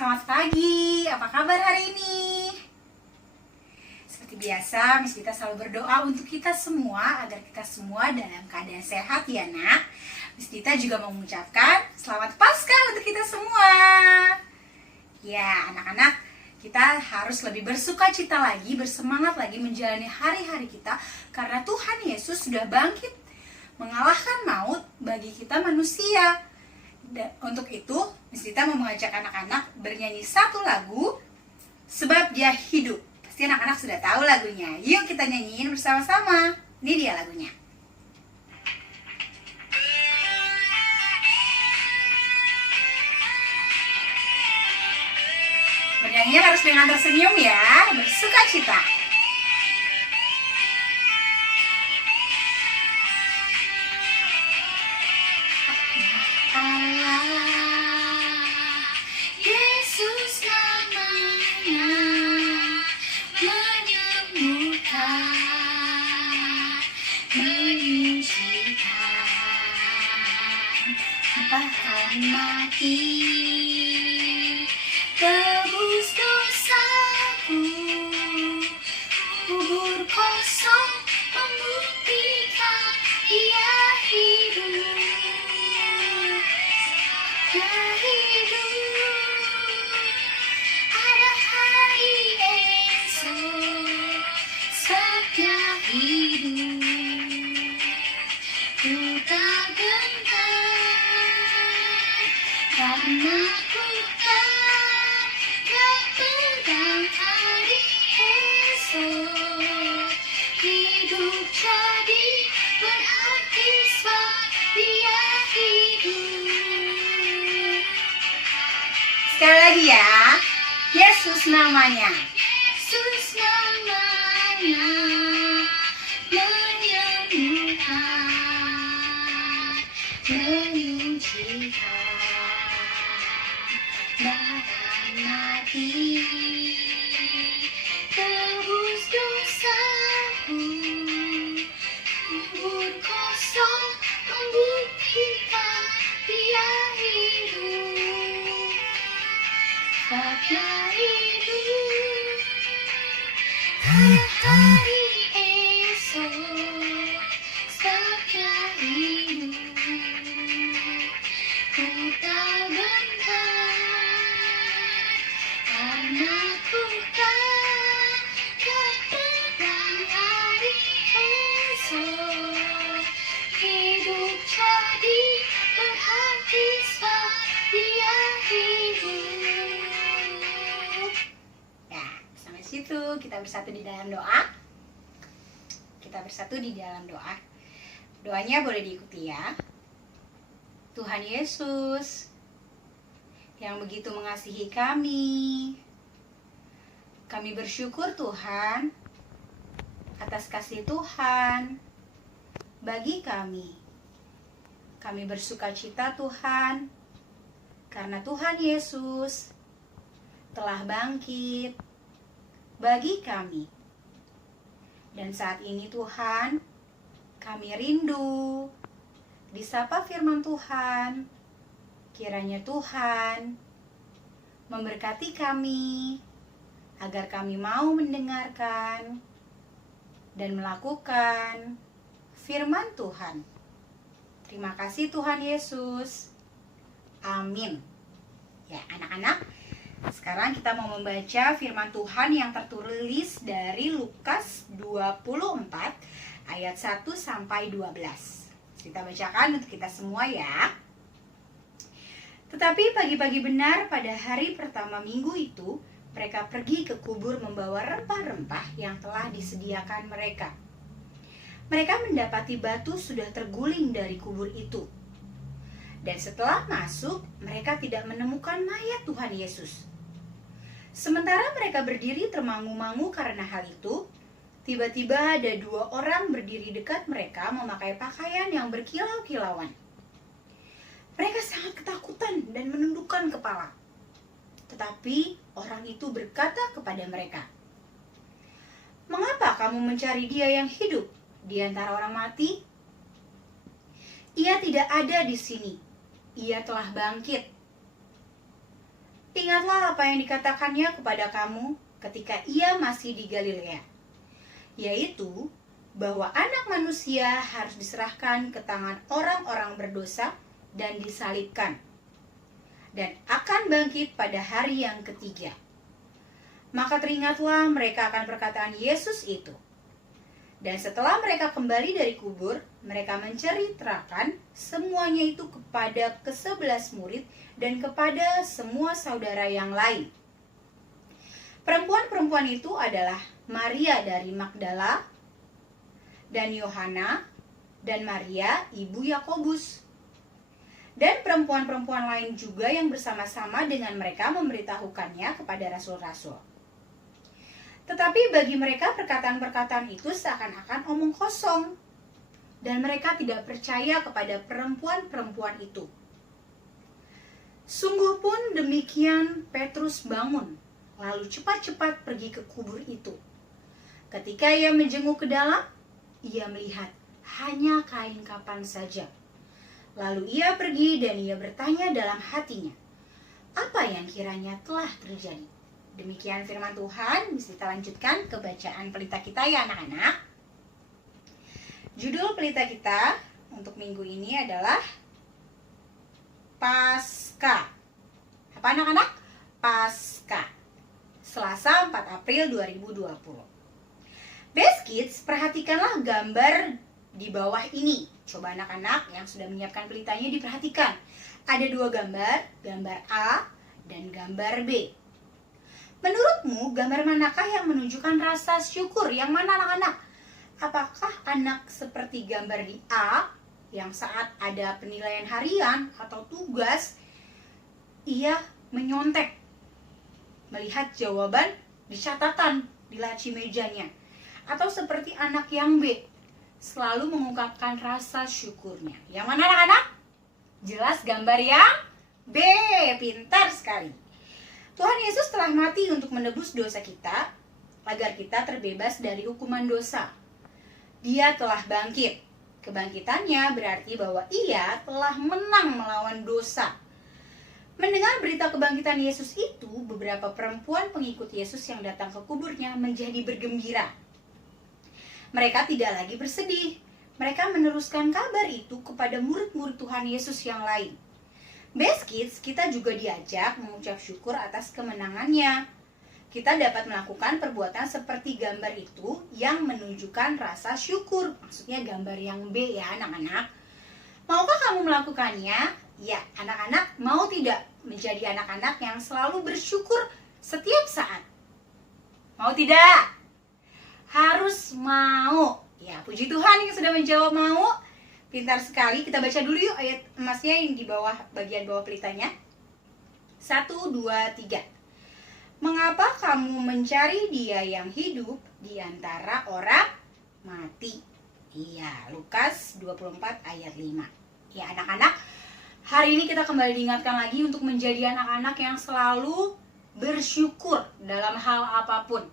selamat pagi. Apa kabar hari ini? Seperti biasa, Miss Dita selalu berdoa untuk kita semua agar kita semua dalam keadaan sehat ya nak. Miss Dita juga mau mengucapkan selamat Paskah untuk kita semua. Ya anak-anak, kita harus lebih bersuka cita lagi, bersemangat lagi menjalani hari-hari kita karena Tuhan Yesus sudah bangkit mengalahkan maut bagi kita manusia. Dan untuk itu, Miss Dita mau mengajak anak-anak bernyanyi satu lagu, Sebab Dia Hidup. Pasti anak-anak sudah tahu lagunya. Yuk kita nyanyiin bersama-sama. Ini dia lagunya. Bernyanyinya harus dengan tersenyum ya, bersuka cita. Mati tebus dosaku, kubur kosong membuktikan Dia hidup. Dia hidup, ada hari esok, sebab Dia hidup. Ku tak gentar karena ku tak pedang hari esok. Hidup jadi berarti sebab Dia hidup. Sekali lagi ya, Yesus namanya. Yesus namanya menyembuhkan, menyucikan, bahkan mati tebus dosaku, kubur kosong membuktikan Dia hidup. Sebab Dia hidup, hari esok, sebab Dia hidup. Ku tak gentar karena ku tak pedang hari esok. Hidup jadi berarti sebab Dia hidup. Ya, sampai situ kita bersatu di dalam doa. Kita bersatu di dalam doa. Doanya boleh diikuti ya. Tuhan Yesus yang begitu mengasihi kami bersyukur Tuhan atas kasih Tuhan bagi kami. Kami bersuka cita Tuhan karena Tuhan Yesus telah bangkit bagi kami. Dan saat ini Tuhan, kami rindu disapa firman Tuhan. Kiranya Tuhan memberkati kami agar kami mau mendengarkan dan melakukan firman Tuhan. Terima kasih Tuhan Yesus. Amin. Ya anak-anak, sekarang kita mau membaca firman Tuhan yang tertulis dari Lukas 24 ayat 1 sampai 12. Kita bacakan untuk kita semua ya. Tetapi pagi-pagi benar pada hari pertama minggu itu, mereka pergi ke kubur membawa rempah-rempah yang telah disediakan mereka. Mereka mendapati batu sudah terguling dari kubur itu. Dan setelah masuk, mereka tidak menemukan mayat Tuhan Yesus. Sementara mereka berdiri termangu-mangu karena hal itu, tiba-tiba ada dua orang berdiri dekat mereka memakai pakaian yang berkilau-kilauan. Mereka sangat ketakutan dan menundukkan kepala. Tetapi orang itu berkata kepada mereka, "Mengapa kamu mencari Dia yang hidup di antara orang mati? Ia tidak ada di sini. Ia telah bangkit. Ingatlah apa yang dikatakannya kepada kamu ketika ia masih di Galilea, yaitu bahwa Anak Manusia harus diserahkan ke tangan orang-orang berdosa dan disalibkan, dan akan bangkit pada hari yang ketiga. Maka teringatlah mereka akan perkataan Yesus itu. Dan setelah mereka kembali dari kubur, mereka menceritakan semuanya itu kepada ke-11 murid dan kepada semua saudara yang lain. Perempuan-perempuan itu adalah Maria dari Magdala, dan Yohana, dan Maria, ibu Yakobus. Dan perempuan-perempuan lain juga yang bersama-sama dengan mereka memberitahukannya kepada rasul-rasul. Tetapi bagi mereka perkataan-perkataan itu seakan-akan omong kosong, dan mereka tidak percaya kepada perempuan-perempuan itu. Sungguh pun demikian Petrus bangun, lalu cepat-cepat pergi ke kubur itu. Ketika ia menjenguk ke dalam, ia melihat hanya kain kafan saja. Lalu ia pergi dan ia bertanya dalam hatinya, apa yang kiranya telah terjadi? Demikian firman Tuhan. Bisa kita lanjutkan ke bacaan pelita kita ya anak-anak. Judul pelita kita untuk minggu ini adalah Paskah. Apa anak-anak? Paskah. Selasa 4 April 2020. Best Kids, perhatikanlah gambar di bawah ini. Coba anak-anak yang sudah menyiapkan pelitanya diperhatikan. Ada dua gambar, gambar A dan gambar B. Menurutmu gambar manakah yang menunjukkan rasa syukur? Yang mana anak-anak? Apakah anak seperti gambar di A yang saat ada penilaian harian atau tugas ia menyontek melihat jawaban di catatan di laci mejanya? Atau seperti anak yang B selalu mengungkapkan rasa syukurnya? Yang mana anak-anak? Jelas gambar yang B. Pintar sekali. Tuhan Yesus telah mati untuk menebus dosa kita, agar kita terbebas dari hukuman dosa. Dia telah bangkit. Kebangkitannya berarti bahwa ia telah menang melawan dosa. Mendengar berita kebangkitan Yesus itu, beberapa perempuan pengikut Yesus yang datang ke kuburnya menjadi bergembira. Mereka tidak lagi bersedih. Mereka meneruskan kabar itu kepada murid-murid Tuhan Yesus yang lain. Best Kids, kita juga diajak mengucap syukur atas kemenangannya. Kita dapat melakukan perbuatan seperti gambar itu yang menunjukkan rasa syukur. Maksudnya gambar yang B ya anak-anak. Maukah kamu melakukannya? Ya, anak-anak mau tidak menjadi anak-anak yang selalu bersyukur setiap saat? Mau tidak? Harus mau. Ya, puji Tuhan yang sudah menjawab mau. Pintar sekali. Kita baca dulu yuk ayat emasnya yang di bawah, bagian bawah pelitanya. 1, 2, 3. Mengapa kamu mencari dia yang hidup di antara orang mati? Iya, Lukas 24 ayat 5. Ya anak-anak, hari ini kita kembali diingatkan lagi untuk menjadi anak-anak yang selalu bersyukur dalam hal apapun.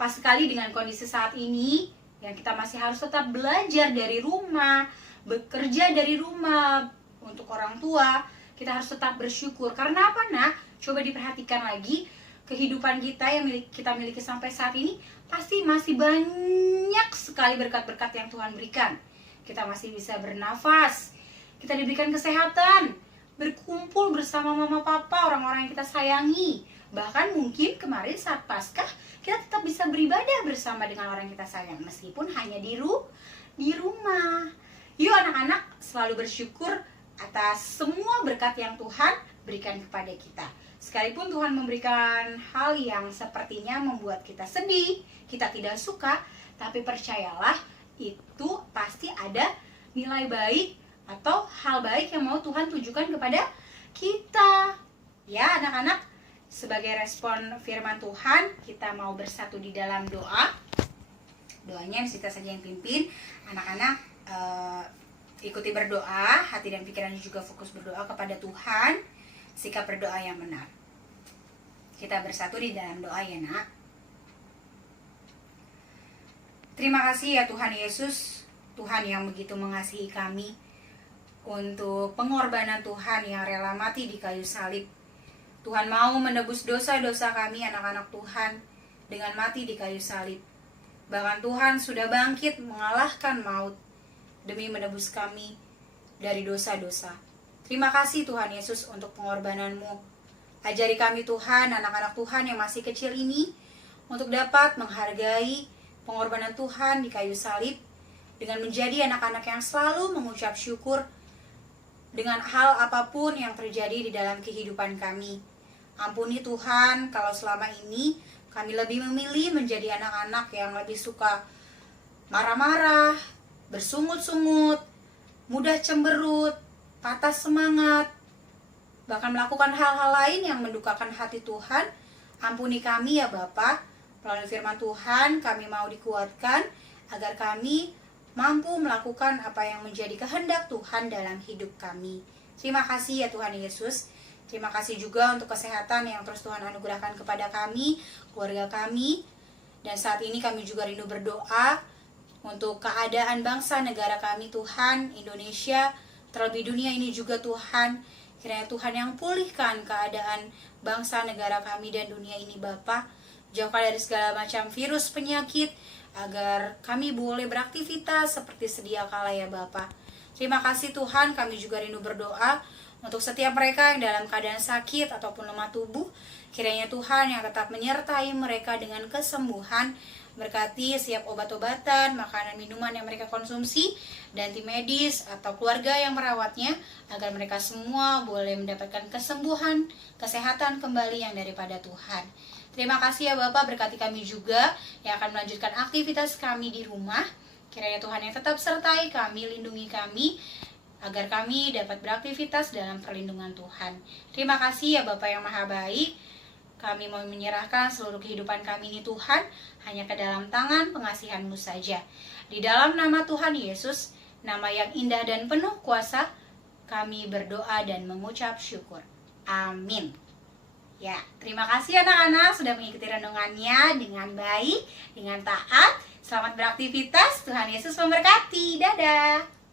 Pas sekali dengan kondisi saat ini, yang kita masih harus tetap belajar dari rumah, bekerja dari rumah, untuk orang tua, kita harus tetap bersyukur. Karena apa nak? Coba diperhatikan lagi, kehidupan kita yang kita miliki sampai saat ini, pasti masih banyak sekali berkat-berkat yang Tuhan berikan. Kita masih bisa bernafas, kita diberikan kesehatan, berkumpul bersama mama papa, orang-orang yang kita sayangi. Bahkan mungkin kemarin saat Paskah, kita tetap bisa beribadah bersama dengan orang yang kita sayang, meskipun hanya di rumah. Yuk anak-anak selalu bersyukur atas semua berkat yang Tuhan berikan kepada kita. Sekalipun Tuhan memberikan hal yang sepertinya membuat kita sedih, kita tidak suka, tapi percayalah itu pasti ada nilai baik atau hal baik yang mau Tuhan tujukan kepada kita. Ya anak-anak, sebagai respon firman Tuhan, kita mau bersatu di dalam doa. Doanya kita saja yang pimpin. Anak-anak ikuti berdoa, hati dan pikirannya juga fokus berdoa kepada Tuhan. Sikap berdoa yang benar. Kita bersatu di dalam doa ya nak. Terima kasih ya Tuhan Yesus, Tuhan yang begitu mengasihi kami, untuk pengorbanan Tuhan yang rela mati di kayu salib. Tuhan mau menebus dosa-dosa kami anak-anak Tuhan dengan mati di kayu salib. Bahkan Tuhan sudah bangkit mengalahkan maut demi menebus kami dari dosa-dosa. Terima kasih Tuhan Yesus untuk pengorbanan-Mu. Ajari kami Tuhan, anak-anak Tuhan yang masih kecil ini, untuk dapat menghargai pengorbanan Tuhan di kayu salib dengan menjadi anak-anak yang selalu mengucap syukur dengan hal apapun yang terjadi di dalam kehidupan kami. Ampuni Tuhan kalau selama ini kami lebih memilih menjadi anak-anak yang lebih suka marah-marah, bersungut-sungut, mudah cemberut, patah semangat, bahkan melakukan hal-hal lain yang mendukakan hati Tuhan. Ampuni kami ya Bapa. Melalui firman Tuhan kami mau dikuatkan agar kami mampu melakukan apa yang menjadi kehendak Tuhan dalam hidup kami. Terima kasih ya Tuhan Yesus. Terima kasih juga untuk kesehatan yang terus Tuhan anugerahkan kepada kami, keluarga kami. Dan saat ini kami juga rindu berdoa untuk keadaan bangsa negara kami Tuhan, Indonesia, terlebih dunia ini juga Tuhan. Kiranya Tuhan yang pulihkan keadaan bangsa negara kami dan dunia ini Bapa. Jauhkan dari segala macam virus penyakit, agar kami boleh beraktivitas seperti sedia kala ya Bapa. Terima kasih Tuhan, kami juga rindu berdoa untuk setiap mereka yang dalam keadaan sakit ataupun lemah tubuh. Kiranya Tuhan yang tetap menyertai mereka dengan kesembuhan. Berkati setiap obat-obatan, makanan, minuman yang mereka konsumsi, dan tim medis atau keluarga yang merawatnya, agar mereka semua boleh mendapatkan kesembuhan, kesehatan kembali yang daripada Tuhan. Terima kasih ya Bapak, berkati kami juga yang akan melanjutkan aktivitas kami di rumah. Kiranya Tuhan yang tetap sertai kami, lindungi kami, agar kami dapat beraktivitas dalam perlindungan Tuhan. Terima kasih ya Bapak yang Maha Baik. Kami mau menyerahkan seluruh kehidupan kami ini Tuhan, hanya ke dalam tangan pengasihan-Mu saja. Di dalam nama Tuhan Yesus, nama yang indah dan penuh kuasa, kami berdoa dan mengucap syukur. Amin. Ya, terima kasih anak-anak sudah mengikuti renungannya dengan baik, dengan taat. Selamat beraktivitas, Tuhan Yesus memberkati. Dadah.